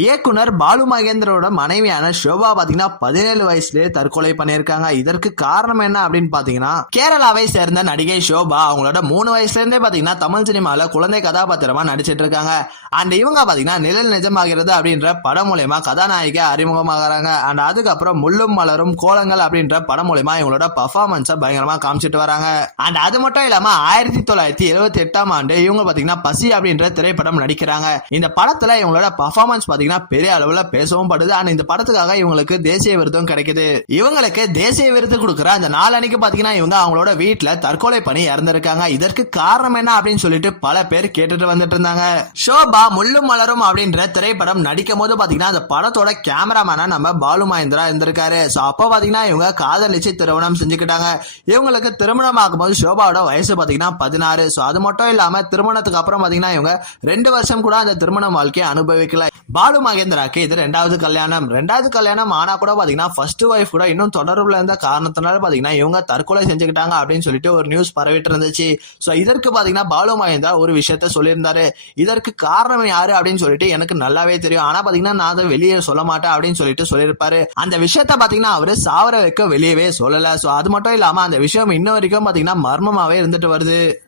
இயக்குனர் பாலு மகேந்திரோட மனைவியான ஷோபா பாத்தீங்கன்னா பதினேழு வயசுலயே தற்கொலை பண்ணியிருக்காங்க. இதற்கு காரணம் என்ன அப்படின்னு பாத்தீங்கன்னா கேரளாவை சேர்ந்த நடிகை ஷோபா அவங்களோட மூணு வயசுல இருந்தே பாத்தீங்கன்னா தமிழ் சினிமால குழந்தை கதாபாத்திரமா நடிச்சிட்டு இருக்காங்க அண்ட் இவங்க பாத்தீங்கன்னா நிழல் நிஜமாகிறது அப்படின்ற படம் மூலயமா கதாநாயக அறிமுகமாகறாங்க. அண்ட் அதுக்கப்புறம் முள்ளும் மலரும் கோலங்கள் அப்படின்ற படம் மூலயமா இவங்களோட பர்ஃபார்மன்ஸை பயங்கரமா காமிச்சிட்டு வராங்க. அண்ட் அது மட்டும் இல்லாம ஆயிரத்தி தொள்ளாயிரத்தி எழுபத்தி எட்டாம் ஆண்டு இவங்க பாத்தீங்கன்னா பசி அப்படின்ற திரைப்படம் நடிக்கிறாங்க. இந்த படத்துல இவங்களோட பர்ஃபார்மன்ஸ் பாத்தீங்கன்னா பெரிய அளவுல பேசவும் படுது. ஆனா இந்த படத்துக்காக இவங்களுக்கு தேசிய விருதும் கிடைக்குது. இவங்களுக்கு தேசிய விருது கொடுக்குற அந்த நாளன்னைக்கு பாத்தீங்கன்னா இவங்க அவங்களோட வீட்டுல தற்கொலை பண்ணி இறந்திருக்காங்க. இதற்கு காரணம் என்ன அப்படின்னு சொல்லிட்டு பல பேர் கேட்டுட்டு வந்துட்டு இருந்தாங்க. ஷோபா முள்ளும் மலரும் அப்படின்ற திரைப்படம் நடிக்கும் போது பாத்தீங்கன்னா அந்த படத்தோட கேமராமேனா நம்ம பாலு மகேந்திரா இருந்திருக்காரு. சோ அப்போ பாத்தீங்கன்னா இவங்க காதலிச்சு திருமணம் செஞ்சுக்கிட்டாங்க. இவங்களுக்கு திருமணம் ஆகும்போது ஷோபாவோட வயசு பாத்தீங்கன்னா பதினாறு. சோ அது மட்டும் இல்லாம திருமணத்துக்கு அப்புறம் பாத்தீங்கன்னா இவங்க ரெண்டு வருஷம் கூட அந்த திருமண வாழ்க்கையை அனுபவிக்கல. பாலு மகேந்திராக்கு இது ரெண்டாவது கல்யாணம். ரெண்டாவது கல்யாணம் ஆனா கூட பாத்தீங்கன்னா ஃபர்ஸ்ட் ஒய்ஃப் கூட இன்னும் தொடர்புல இருந்த காரணத்தினால பாத்தீங்கன்னா இவங்க தற்கொலை செஞ்சுக்கிட்டாங்க அப்படின்னு சொல்லிட்டு ஒரு நியூஸ் பரவிட்டு இருந்துச்சு சோ இதற்கு பாத்தீங்கன்னா பாலு மகேந்திரா ஒரு விஷயத்த சொல்லியிருந்தாரு. இதற்கு காரணம் யாரு அப்படின்னு சொல்லிட்டு எனக்கு நல்லாவே தெரியும். ஆனா பாத்தீங்கன்னா நான் அதை வெளியே சொல்ல மாட்டேன் அப்படின்னு சொல்லிட்டு சொல்லியிருப்பாரு. அந்த விஷயத்த பாத்தீங்கன்னா அவரு சாவர வைக்க வெளியவே சொல்லல. சோ அது மட்டும் இல்லாம அந்த விஷயம் இன்ன வரைக்கும் பாத்தீங்கன்னா மர்மமாவே இருந்துட்டு வருது.